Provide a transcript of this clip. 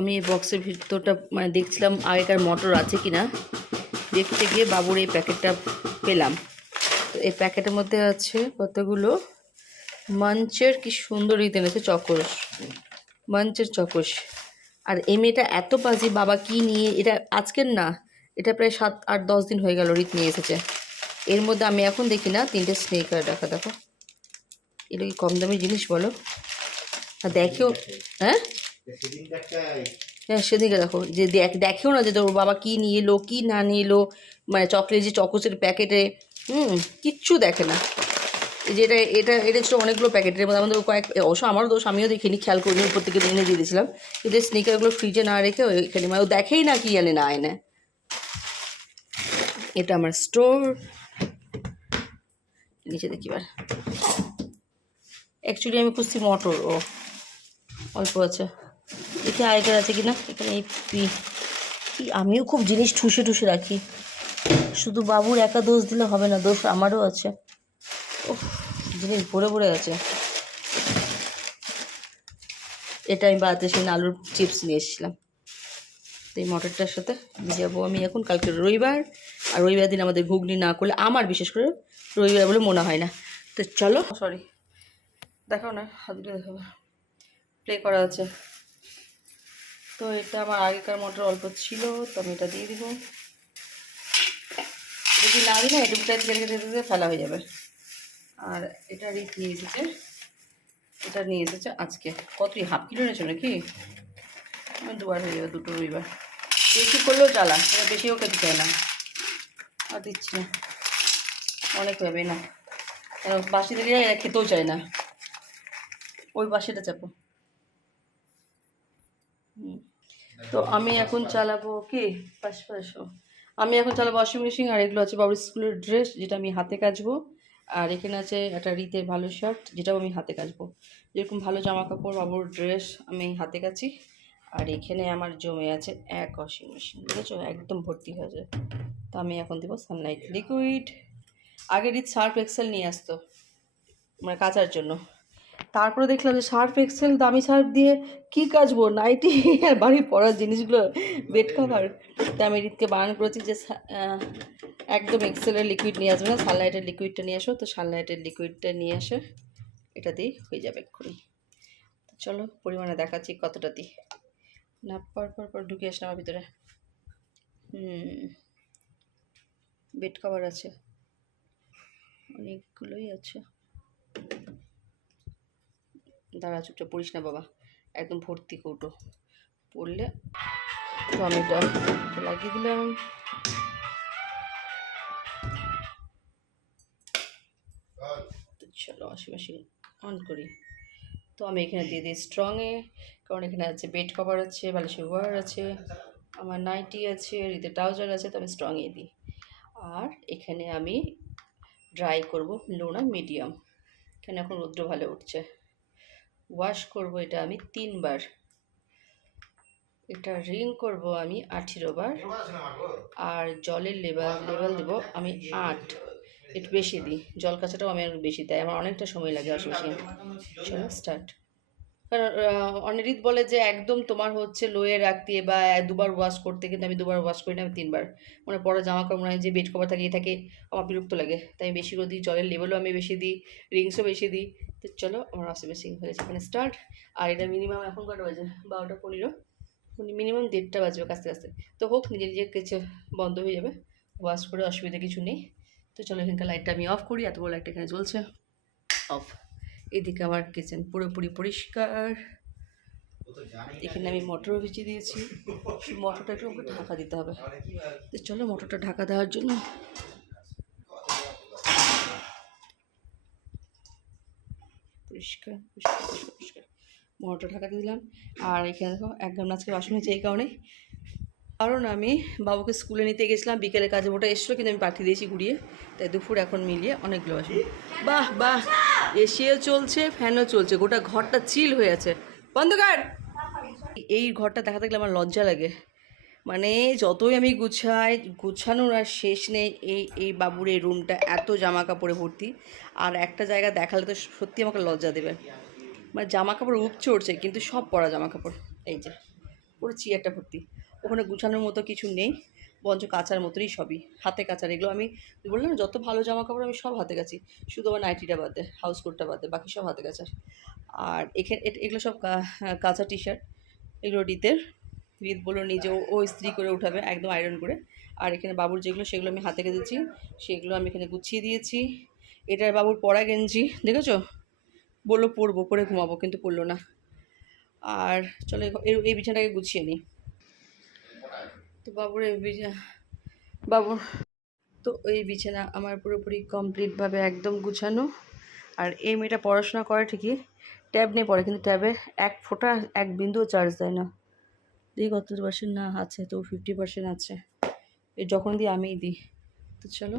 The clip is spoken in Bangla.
আমি এই বক্সের ভিতরটা মানে দেখছিলাম আগেকার মোটর আছে কি না, দেখতে গিয়ে বাবুর এই প্যাকেটটা পেলাম। তো এই প্যাকেটের মধ্যে আছে কতগুলো মাঞ্চের, কি সুন্দর রিত এনেছে চকোস, মাঞ্চের চকোস। আর এই মেয়েটা এত বাজি, বাবা কি নিয়ে, এটা আজকের না, এটা প্রায় 7-8-10 দিন হয়ে গেল রিত নিয়ে এসেছে। এর মধ্যে আমি এখন দেখি না 3টে স্নেকার রাখা, দেখো এটা কি কম দামি জিনিস বলো? আর দেখেও, হ্যাঁ হ্যাঁ সেদিকে দেখো যে দেখেও না যে তোর বাবা কি নিয়ে এলো কি না নিয়ে এলো, মানে চকলেট যে চকোসের প্যাকেটে কিচ্ছু দেখে না। যে এটা এটা এটা ছিল অনেকগুলো প্যাকেটের মধ্যে, আমাদের অবশ্য আমারও দোষ, আমিও দেখিনি, খেয়াল করিনি, উপর থেকে এনে দিয়ে দিয়েছিলাম। কিন্তু স্নিকারগুলো ফ্রিজে না রেখে এখানে মানে ও দেখেই না কি জানে না এনে। এটা আমার স্টোর, নিচে দেখিবার। অ্যাকচুয়ালি আমি খুঁজছি মটর, ও অল্প আছে, দেখি আগেকার আছে কি না। এখানে এই কি, আমিও খুব জিনিস ঠুসে ঠুসে রাখি, শুধু বাবুর একা দোষ দিলে হবে না, দোষ আমারও আছে। ও জিনিস ভরে ভরে আছে। এটা আমি বাড়িতে সেই আলুর চিপস নিয়ে এসেছিলাম, তো এই মটরটার সাথে যাবো আমি এখন। কালকে রবিবার, আর রবিবার দিন আমাদের ঘুগনি না করলে আমার বিশেষ করে রবিবার বলে মনে হয় না। তো চলো, সরি দেখাও না, হাতগুলো দেখাবো, প্লে করা আছে। তো এটা আমার আগেকার মটর অল্প ছিল, তো আমি এটা দিয়ে দিব। যদি না দিই না এটুকুটা থেকে ফেলা হয়ে যাবে। আর এটা রিচ নিয়ে এসেছে, এটা নিয়ে এসেছে আজকে, কতই 1/2 কিলো এনেছো নাকি? আমার 2বার হয়ে যাবে, 2টো রবিবার। বেশি করলেও জ্বালা, এটা বেশিও খেতে চায় না, আর দিচ্ছি না, অনেক হবে না, কেন বাসি দিলে এরা খেতেও চায় না। ওই বাসিটা চাপো। তো আমি এখন চালাবো কি পাশো, আমি এখন চালাবো ওয়াশিং মেশিন। আর এগুলো আছে বাবুর স্কুলের ড্রেস, যেটা আমি হাতে কাচবো। আর এখানে আছে একটা রিতের ভালো শার্ট, যেটাও আমি হাতে কাচবো। যেরকম ভালো জামা কাপড় বাবুর ড্রেস আমি হাতে কাচি। আর এখানে আমার জমে আছে এক ওয়াশিং মেশিন, বুঝেছো, একদম ভর্তি হয়ে যায়। তো আমি এখন দেবো সানলাইট লিকুইড। আগে রিত সার্ফ এক্সেল নিয়ে আসতো মানে কাচার জন্য, তারপরে দেখলাম যে সার্ফ এক্সেল দামি সার্ফ দিয়ে কী কাচবো, নাইটি আর বাড়ির পড়ার জিনিসগুলো, বেড কভার। তা আমি রিতকে বারণ করেছি যে একদম এক্সেলের লিকুইড নিয়ে আসবে না, সানলাইটের লিকুইডটা নিয়ে আসো। তো সানলাইটের লিকুইডটা নিয়ে আসে, এটা দিয়েই হয়ে যাবে এক্ষুনি। তো চলো পরিমাণে দেখাচ্ছি কতটা দিই। না পর ঢুকে আসলাম আমার ভিতরে। বেড কভার আছে, অনেকগুলোই আছে। দাঁড়া, চুপচাপ পড়িস না বাবা, একদম ভর্তি কৌটো পড়লে। তো আমি এটা লাগিয়ে দিলাম। তো চলো ওয়াশিং মেশিন অন করি। তো আমি এখানে দিয়ে দিই স্ট্রংয়ে, কারণ এখানে আছে বেড কভার আছে, বালিশের ওয়ার আছে, আমার নাইটি আছে, রিতে ট্রাউজার আছে, তো আমি স্ট্রংয়ে দিই। আর এখানে আমি ড্রাই করব লো না মিডিয়াম, এখানে এখন রৌদ্র ভালো উঠছে। ওয়াশ করব এটা আমি 3বার, এটা রিং করব আমি 18 বার। আর জলের লেভেল দেব আমি 8, একটু বেশি দিই, জল কাঁচাটাও আমি একটু বেশি দেয়, আমার অনেকটা সময় লাগে ওয়াশিং মেশিন। চলো স্টার্ট। কারণ অনিরিত বলে যে একদম তোমার হচ্ছে লোয়ে রাখতে বা 2বার ওয়াশ করতে, কিন্তু আমি 2বার ওয়াশ করি না, আমি 3বার। মানে পরে জামা কাপড় মনে হয় যে বেড কভার থাকিয়ে থাকে, আমার বিরক্ত লাগে, তাই আমি বেশি করে দিই, জলের লেভেলও আমি বেশি দিই, রিংসও বেশি দিই। তো চলো আমার ওয়াশিং মেশিন হয়েছে এখানে স্টার্ট। আর এটা মিনিমাম এখন কটা বাজে, 12টা 15, মিনিমাম 1:30টা বাজবে কাছতে কাছতে। তো হোক, নিজে নিজে কেচে বন্ধ হয়ে যাবে, ওয়াশ করে অসুবিধা কিছু নেই। তো চলো এখানকার লাইটটা আমি অফ করি, এত বড় লাইটটা এখানে জ্বলছে, অফ। এদিকে আমার কিচেন পুরোপুরি পরিষ্কার। এখানে আমি মটরও ভিজিয়ে দিয়েছি, মটরটা একটু আমাকে ঢাকা দিতে হবে। তো চলো মটরটা ঢাকা দেওয়ার জন্য পরিষ্কার পরিষ্কার পরিষ্কার পরিষ্কার মটরটা ঢাকা দিয়ে দিলাম। আর এখানে দেখো একদম আজকে বাসন হয়েছে এই কারণে, কারণ আমি বাবুকে স্কুলে নিতে গেছিলাম, বিকেলে কাজে ওটা এসেছিলো, কিন্তু আমি পাঠিয়ে দিয়েছি ঘুরিয়ে, তাই দুপুর এখন মিলিয়ে অনেকগুলো বাসন। বাহ বাহ, এসিও চলছে, ফ্যানও চলছে, গোটা ঘরটা চিল হয়ে আছে। বন্ধ কর। এই ঘরটা দেখা থাকলে আমার লজ্জা লাগে, মানে যতই আমি গুছাই, গুছানোর আর শেষ নেই। এই বাবুর এই রুমটা এত জামা কাপড়ে ভর্তি, আর একটা জায়গা দেখালে তো সত্যি আমাকে লজ্জা দেবে। মানে জামা কাপড় উপচে উঠছে, কিন্তু সব পরা জামা কাপড়, এই যে পুরো চেয়ারটা ভর্তি। ওখানে গুছানোর মতো কিছু নেই, বরঞ্চ কাচার মতোই সবই, হাতে কাচার। এগুলো আমি বললাম না, যত ভালো জামা কাপড় আমি সব হাতে কাচি, শুধু আমার নাইটিটা বাদে, হাউস কোটটা বাদে, বাকি সব হাতে কাচার। আর এখানে এগুলো সব কাঁচা টি শার্ট, এগুলো রিতের। রিত বললো নিজে ও ইস্ত্রি করে উঠাবে একদম আয়রন করে। আর এখানে বাবুর যেগুলো সেগুলো আমি হাতে কেটেছি, সেগুলো আমি এখানে গুছিয়ে দিয়েছি। এটার বাবুর পরা গেঞ্জি দেখেছো, বললো পরবো, পরে ঘুমাবো, কিন্তু পরলো না। আর চলো এই বিছানাটাকে গুছিয়ে নিই। তো বাবুর বাবুর তো এই বিছানা আমার পুরোপুরি কমপ্লিটভাবে একদম গুছানো। আর এই মেয়েটা পড়াশোনা করে ঠিকই, ট্যাব নিয়ে পড়ে, কিন্তু ট্যাবে এক ফোঁটা এক বিন্দুও চার্জ দেয় না। দেখি কত পার্সেন্ট না আছে, তো 50% আছে। এই যখন দিই আমিই দিই। তো চলো